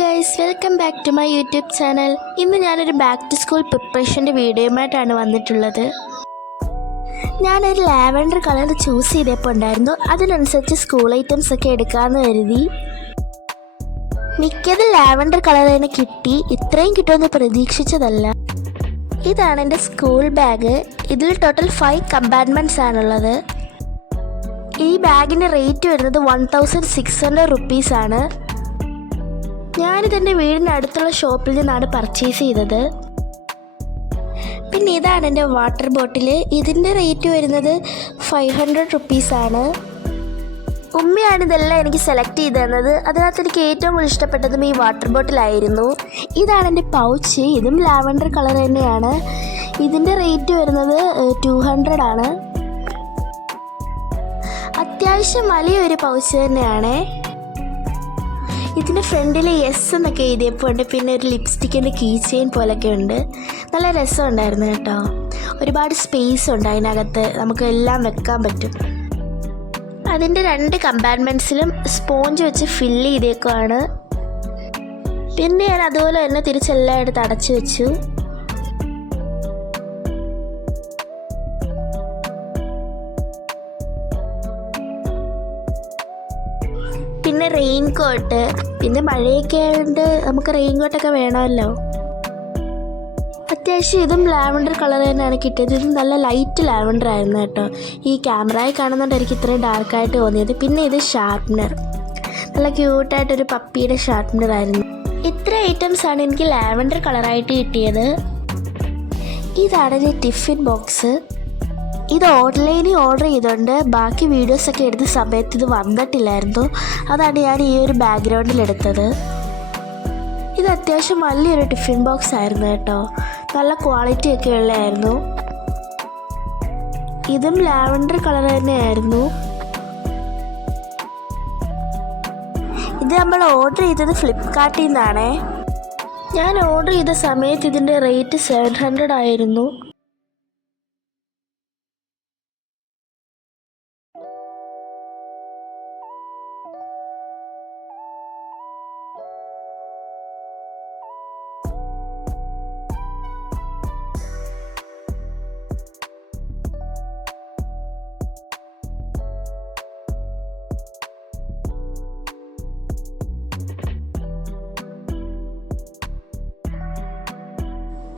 Guys, welcome back to my YouTube channel. ഇന്ന് ഞാനൊരു back to school പ്രിപ്പറേഷൻ്റെ വീഡിയോയുമായിട്ടാണ് വന്നിട്ടുള്ളത്. ഞാനൊരു ലാവൻഡർ കളർ ചൂസ് ചെയ്തപ്പോൾ ഉണ്ടായിരുന്നു. അതിനനുസരിച്ച് സ്കൂൾ ഐറ്റംസ് ഒക്കെ എടുക്കാമെന്ന് കരുതി. മിക്കത് ലാവൻഡർ കളർ തന്നെ കിട്ടി. ഇത്രയും കിട്ടുമെന്ന് പ്രതീക്ഷിച്ചതല്ല. ഇതാണ് എൻ്റെ സ്കൂൾ ബാഗ്. ഇതിൽ ടോട്ടൽ 5 കമ്പാർട്ട്മെൻറ്റ്സ് ആണുള്ളത്. ഈ ബാഗിൻ്റെ റേറ്റ് വരുന്നത് 1600 റുപ്പീസാണ്. ഞാനിതെൻ്റെ വീടിൻ്റെ അടുത്തുള്ള ഷോപ്പിൽ നിന്നാണ് പർച്ചേസ് ചെയ്തത്. പിന്നെ ഇതാണ് എൻ്റെ വാട്ടർ ബോട്ടിൽ. ഇതിൻ്റെ റേറ്റ് വരുന്നത് 500 റുപ്പീസാണ്. ഉമ്മയാണ് ഇതെല്ലാം എനിക്ക് സെലക്ട് ചെയ്ത് തന്നത്. അതിനകത്ത് എനിക്ക് ഏറ്റവും കൂടുതൽ ഇഷ്ടപ്പെട്ടതും ഈ വാട്ടർ ബോട്ടിലായിരുന്നു. ഇതാണ് എൻ്റെ പൗച്ച്. ഇതും ലാവൻഡർ കളർ തന്നെയാണ്. ഇതിൻ്റെ റേറ്റ് വരുന്നത് 200 ആണ്. അത്യാവശ്യം വലിയൊരു പൗച്ച് തന്നെയാണ്. ഇതിൻ്റെ ഫ്രണ്ടിൽ എസ് എന്നൊക്കെ എഴുതിയപ്പോൾ ഉണ്ട്. പിന്നെ ഒരു ലിപ്സ്റ്റിക്കിൻ്റെ കീ ചെയിൻ പോലൊക്കെ ഉണ്ട്. നല്ല രസമുണ്ടായിരുന്നു കേട്ടോ. ഒരുപാട് സ്പേസ് ഉണ്ട് അതിനകത്ത്, നമുക്ക് എല്ലാം വെക്കാൻ പറ്റും. അതിൻ്റെ 2 കമ്പാർട്ട്മെൻറ്റ്സിലും സ്പോഞ്ച് വെച്ച് ഫില്ല് ചെയ്തേക്കുവാണ്. പിന്നെ ഞാൻ അതുപോലെ തന്നെ തിരിച്ചെല്ലാം എടുത്ത് അടച്ചു വെച്ചു. പിന്നെ റെയിൻ കോട്ട്. പിന്നെ മഴയൊക്കെ ആയതുകൊണ്ട് നമുക്ക് റെയിൻ കോട്ടൊക്കെ വേണമല്ലോ. അത്യാവശ്യം ഇതും ലാവൻഡർ കളർ തന്നെയാണ് കിട്ടിയത്. ഇത് നല്ല ലൈറ്റ് ലാവൻഡർ ആയിരുന്നു കേട്ടോ. ഈ ക്യാമറയിൽ കാണുന്നതുകൊണ്ട് എനിക്ക് ഇത്രയും ഡാർക്കായിട്ട് തോന്നിയത്. പിന്നെ ഇത് ഷാർപ്നർ, നല്ല ക്യൂട്ടായിട്ടൊരു പപ്പിയുടെ ഷാർപ്നർ ആയിരുന്നു. ഇത്ര ഐറ്റംസാണ് എനിക്ക് ലാവൻഡർ കളറായിട്ട് കിട്ടിയത്. ഇതാണ് എൻ്റെ ടിഫിൻ ബോക്സ്. ഇത് ഓൺലൈനിൽ ഓർഡർ ചെയ്തുകൊണ്ട് ബാക്കി വീഡിയോസൊക്കെ എടുത്ത സമയത്ത് ഇത് വന്നിട്ടില്ലായിരുന്നു. അതാണ് ഞാൻ ഈ ഒരു ബാക്ക്ഗ്രൗണ്ടിലെടുത്തത്. ഇത് അത്യാവശ്യം വലിയൊരു ടിഫിൻ ബോക്സ് ആയിരുന്നു കേട്ടോ. നല്ല ക്വാളിറ്റി ഒക്കെ ഉള്ളതായിരുന്നു. ഇതും ലാവൻഡർ കളർ തന്നെയായിരുന്നു. ഇത് നമ്മൾ ഓർഡർ ചെയ്തത് ഫ്ലിപ്കാർട്ടിൽ നിന്നാണേ. ഞാൻ ഓർഡർ ചെയ്ത സമയത്ത് ഇതിൻ്റെ റേറ്റ് 700 ആയിരുന്നു.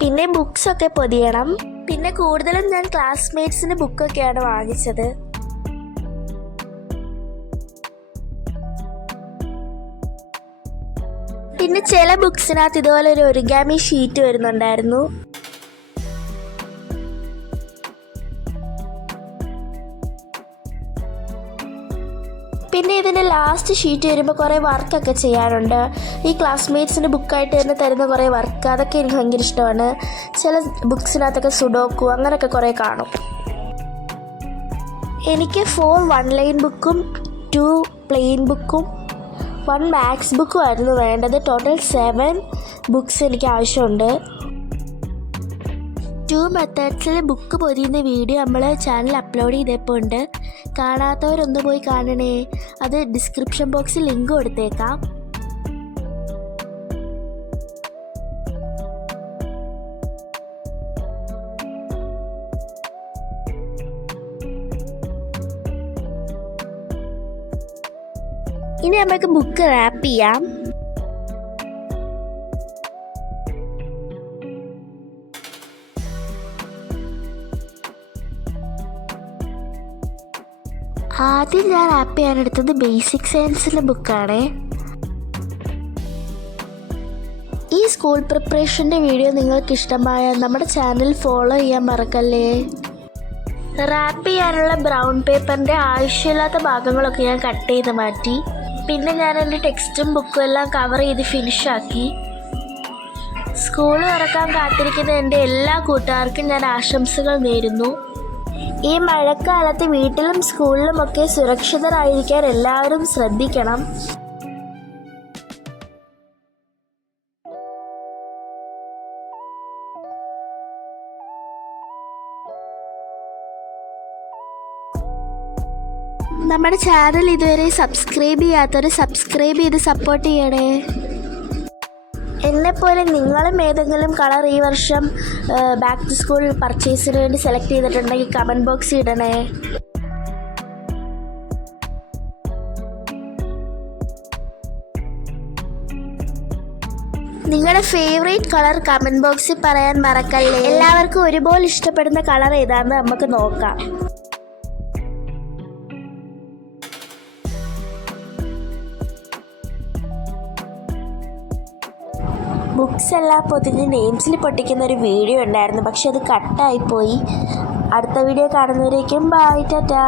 പിന്നെ ബുക്സൊക്കെ പൊതിയണം. പിന്നെ കൂടുതലും ഞാൻ ക്ലാസ്മേറ്റ്സിൻ്റെ ബുക്കൊക്കെയാണ് വാങ്ങിച്ചത്. പിന്നെ ചില ബുക്സിനകത്ത് ഇതുപോലെ ഒരു ഒറിഗാമി ഷീറ്റ് വരുന്നുണ്ടായിരുന്നു. പിന്നെ ഇതിൻ്റെ ലാസ്റ്റ് ഷീറ്റ് വരുമ്പോൾ കുറേ വർക്കൊക്കെ ചെയ്യാനുണ്ട്. ഈ ക്ലാസ്മേറ്റ്സിൻ്റെ ബുക്കായിട്ട് തന്നെ തരുന്ന കുറേ വർക്ക്, അതൊക്കെ എനിക്ക് ഭയങ്കര ഇഷ്ടമാണ്. ചില ബുക്സിനകത്തൊക്കെ സുഡോക്കു അങ്ങനെയൊക്കെ കുറേ കാണും. എനിക്ക് 4 1 ലൈൻ ബുക്കും 2 പ്ലെയിൻ ബുക്കും 1 മാത്സ് ബുക്കും ആയിരുന്നു വേണ്ടത്. ടോട്ടൽ 7 ബുക്സ് എനിക്ക് ആവശ്യമുണ്ട്. 2 മെത്തേഡ്സിൽ ബുക്ക് പൊതിയുന്ന വീഡിയോ നമ്മൾ ചാനൽ അപ്ലോഡ് ചെയ്തപ്പോൾ ഉണ്ട്. കാണാത്തവരൊന്ന് പോയി കാണണേ. അത് ഡിസ്ക്രിപ്ഷൻ ബോക്സിൽ ലിങ്ക് കൊടുത്തേക്കാം. ഇനി നമുക്ക് ബുക്ക് റാപ്പ് ചെയ്യാം. ആദ്യം ഞാൻ റാപ്പ് ചെയ്യാനെടുത്തത് ബേസിക് സയൻസിൻ്റെ ബുക്കാണ്. ഈ സ്കൂൾ പ്രിപ്പറേഷൻ്റെ വീഡിയോ നിങ്ങൾക്ക് ഇഷ്ടമായാൽ നമ്മുടെ ചാനൽ ഫോളോ ചെയ്യാൻ മറക്കല്ലേ. റാപ്പ് ചെയ്യാനുള്ള ബ്രൗൺ പേപ്പറിൻ്റെ ആവശ്യമില്ലാത്ത ഭാഗങ്ങളൊക്കെ ഞാൻ കട്ട് ചെയ്ത് മാറ്റി. പിന്നെ ഞാൻ എൻ്റെ ടെക്സ്റ്റും ബുക്കും എല്ലാം കവർ ചെയ്ത് ഫിനിഷാക്കി. സ്കൂൾ തുറക്കാൻ കാത്തിരിക്കുന്ന എൻ്റെ എല്ലാ കൂട്ടുകാർക്കും ഞാൻ ആശംസകൾ നേരുന്നു. ഈ മഴക്കാലത്ത് വീട്ടിലും സ്കൂളിലുമൊക്കെ സുരക്ഷിതരായിരിക്കാൻ എല്ലാവരും ശ്രദ്ധിക്കണം. നമ്മുടെ ചാനൽ ഇതുവരെ സബ്സ്ക്രൈബ് ചെയ്യാത്തവർ സബ്സ്ക്രൈബ് ചെയ്ത് സപ്പോർട്ട് ചെയ്യണേ. എന്നെപ്പോലെ നിങ്ങളും ഏതെങ്കിലും കളർ ഈ വർഷം ബാക്ക് ടു സ്കൂൾ പർച്ചേസിന് വേണ്ടി സെലക്ട് ചെയ്തിട്ടുണ്ടെങ്കിൽ കമൻറ്റ് ബോക്സിൽ ഇടണേ. നിങ്ങളുടെ ഫേവറേറ്റ് കളർ കമൻറ്റ് ബോക്സിൽ പറയാൻ മറക്കല്ലേ. എല്ലാവർക്കും ഒരുപോലെ ഇഷ്ടപ്പെടുന്ന കളർ ഏതാണെന്ന് നമുക്ക് നോക്കാം. ബുക്സ് എല്ലാം പൊതിഞ്ഞ് നെയിംസിൽ പൊട്ടിക്കുന്ന ഒരു വീഡിയോ ഉണ്ടായിരുന്നു, പക്ഷെ അത് കട്ടായിപ്പോയി. അടുത്ത വീഡിയോ കാണുന്നവരേക്കും ബൈ, ടാറ്റാ.